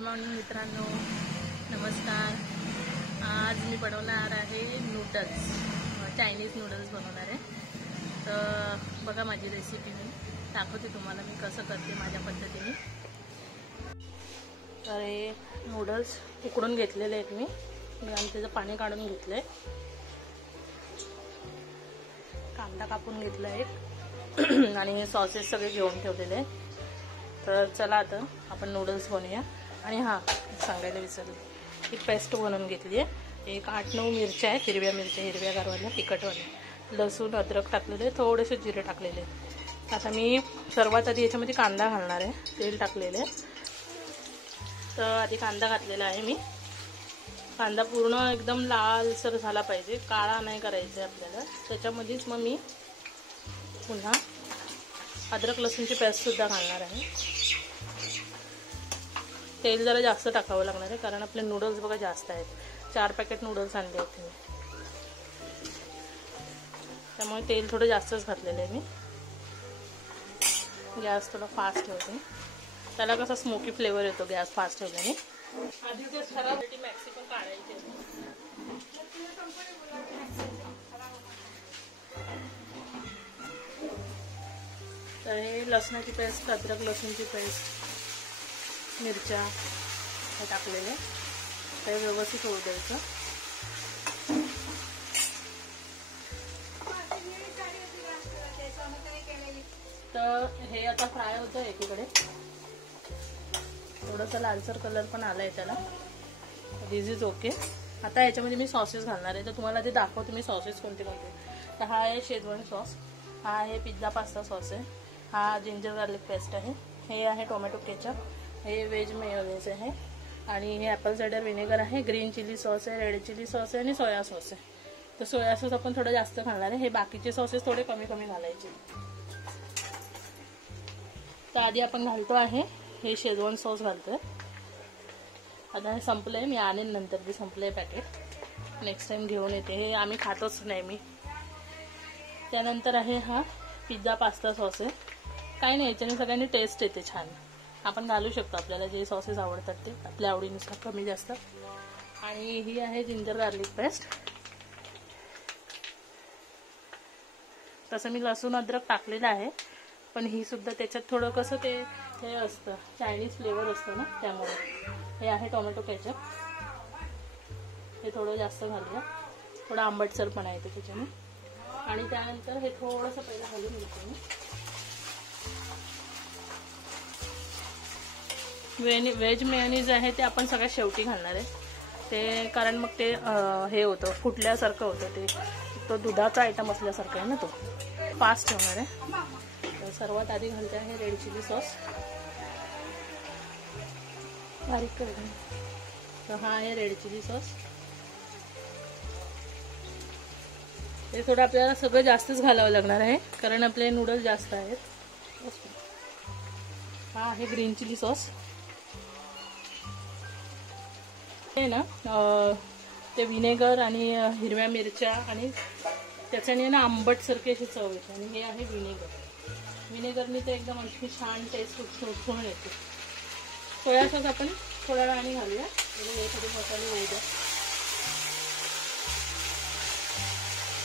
Morning मित्रांनो, नमस्कार। आज मी बनवणार आहे नूडल्स, चायनीज नूडल्स बनवणार आहे। तर बघा माझी रेसिपी मी दाखवते तुम्हाला मी कसं करते माझ्या पद्धतीने। तर हे नूडल्स उकडून घेतलेले आहेत मी आणि त्याचं पाणी काढून घेतलंय। कांदा कापून घेतला आहे आणि हे सॉसेस सगळे घेऊन ठेवलेले आहेत। तर चला आता आपण नूडल्स बनवूया। आणि हां, सांगायला विसरले, ही पेस्ट बनवून घेतली आहे। एक 8-9 मिरच्या आहेत, हिरव्या मिरच्या, हिरव्या गारवाल्या, तिखटवाल्या, लसूण, अद्रक टाकलेले, थोडेसे जिरे टाकलेले। आता मी सर्वात आधी याच्यामध्ये कांदा घालणार आहे, तेल टाकलेले। तर आधी कांदा घातलेला आहे मी। कांदा पूर्ण एकदम लालसर झाला पाहिजे, काळा नाही करायचा आहे आपल्याला। त्याच्यामध्येच मग मी पुन्हा अद्रक लसूणची पेस्टसुद्धा घालणार आहे। तेल जरा जास्त टाकावं लागणार आहे कारण आपले नूडल्स बघा जास्त आहेत, 4 पॅकेट नूडल्स आणले आहेत मी, त्यामुळे तेल थोडं जास्तच घातलेलं आहे मी। गॅस थोडा फास्ट ठेवते, त्याला कसा स्मोकी फ्लेवर येतो गॅस फास्ट ठेवल्याने। आधी ते खराबसाठी मॅक्सिकम काढायचे। तर हे लसणाची पेस्ट, अद्रक लसूणची पेस्ट, मिरच्या हे टाकलेले, ते व्यवस्थित होऊ द्यायचं। तर हे आता फ्राय होतं एकीकडे, थोडंसं लालसर कलर पण आला आहे त्याला, दिस इज ओके। आता याच्यामध्ये मी सॉसेस घालणार आहे, तर तुम्हाला ते दाखवते मी सॉसेस कोणते कोणते। तर हा आहे शेजवान सॉस, हा आहे पिझ्झा पास्ता सॉस आहे, हा जिंजर गार्लिक पेस्ट आहे, हे आहे टोमॅटो केचप, हे वेज मेयोनेज आहे, आणि हे ॲपल सायडर व्हिनेगर आहे, ग्रीन चिली सॉस आहे, रेड चिली सॉस आहे आणि सोया सॉस आहे। तर सोया सॉस आपण थोडं जास्त घालणार आहे, हे बाकीचे सॉसेस थोडे कमी कमी घालायचे। तर आधी आपण घालतो आहे हे शेजवान सॉस घालतोय। आता हे संपलंय, मी आणेन नंतर, जे संपलंय पॅकेट नेक्स्ट टाइम घेऊन येते, हे आम्ही खातोच नाही मी। त्यानंतर आहे हा पिझ्झा पास्ता सॉस आहे, काही नाही, याच्याने सगळ्यांनी टेस्ट येते छान। आपण घालू शकतो आपल्याला जे सॉसेस आवडतात ते आपल्या आवडीनुसार, कमी जास्त। आणि ही आहे जिंजर गार्लिक पेस्ट। तसं मी लसूण अद्रक टाकलेलं आहे, पण ही सुद्धा त्याच्यात थोडं कसं ते हे असतं, चायनीज फ्लेवर असतो ना, त्यामुळे। हे आहे टोमॅटो केचप, हे थोडं जास्त घालूया, थोडं आंबटसरपणा येतो त्याच्याने। आणि त्यानंतर हे थोडंसं पहिलं घालून घेतो मी वेज मेयोनीज आहे, ते आपण सगळ्यात शेवटी घालणार आहे ते, कारण मग ते हे होतं, फुटल्यासारखं होतं ते, तो दुधाचा आयटम असल्यासारखं आहे ना, तो फास्ट ठेवणार आहे। तर सर्वात आधी घालते आहे रेड चिली सॉस, बारीक करून। तर हा आहे रेड चिली सॉस, हे थोडं आपल्याला सगळं जास्तच घालावं लागणार आहे कारण आपले नूडल्स जास्त आहेत। हा आहे ग्रीन चिली सॉस, हे ना ते व्हिनेगर आणि हिरव्या मिरच्या आणि त्याच्याने ना आंबटसारखी अशी चव येते। आणि हे आहे व्हिनेगरने ते एकदम आणखी छान टेस्ट उठून येते। सोया सॉस आपण थोड्या वेळाने घालूया, हे थोडे मसाले होऊ द्या।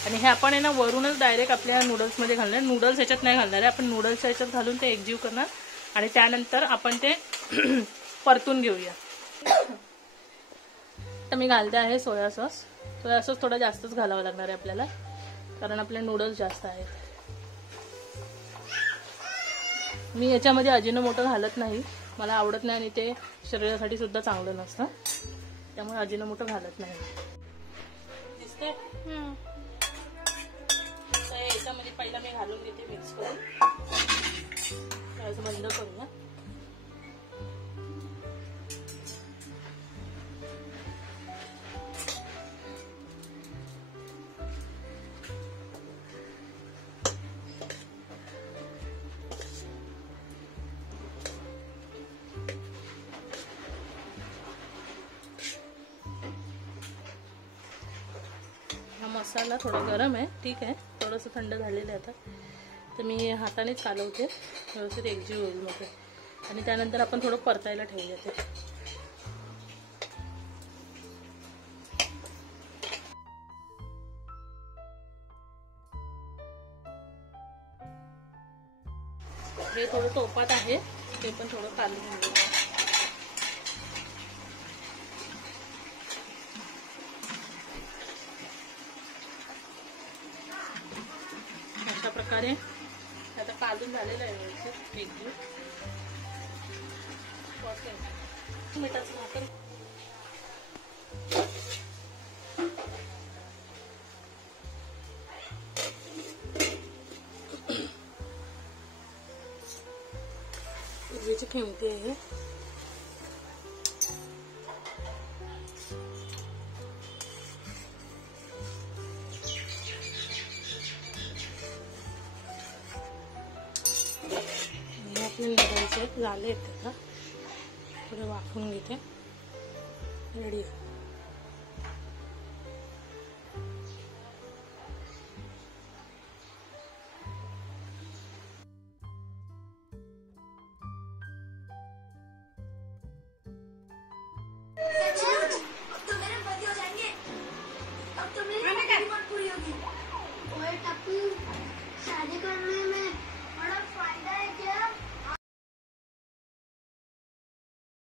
आणि हे आपण आहे ना वरूनच डायरेक्ट आपल्या नूडल्समध्ये घालणार, नूडल्स ह्याच्यात नाही घालणार आहे आपण, नूडल्स ह्याच्यात घालून ते एकजीव करणार आणि त्यानंतर आपण ते परतून घेऊया। तर मी घालते आहे सोया सॉस, सोया सॉस थोडा जास्तच घालावा लागणार आहे आपल्याला कारण आपले नूडल्स जास्त आहेत। मी याच्यामध्ये अजिनोमोटो घालत नाही, मला आवडत नाही आणि ते शरीरासाठी सुद्धा चांगलं नसतं, त्यामुळे अजिनोमोटो घालत नाही। दिसते? तर याच्यामध्ये पहिला मी घालून घेते मिक्स करून, गॅस बंद करूया। मसाला थोडा गरम आहे, ठीक आहे, थोडंसं थंड झालेलं आहे आता, तर मी हातानेच चालवते, व्यवस्थित एकजीव होईल मग। आणि त्यानंतर आपण थोडं परतायला ठेवूया ते। हे थोडं टोपात आहे, ते पण थोडं काढून घेऊया. अशा प्रकारे आता काढून झालेलं आहे व्यवस्थित. एक जीव मिठाचं भाकर पूर्वीची किमती आहे. आपले नूडल्स झाले आहेत, आता थोडे वाफवून घेते. रेडी आहे.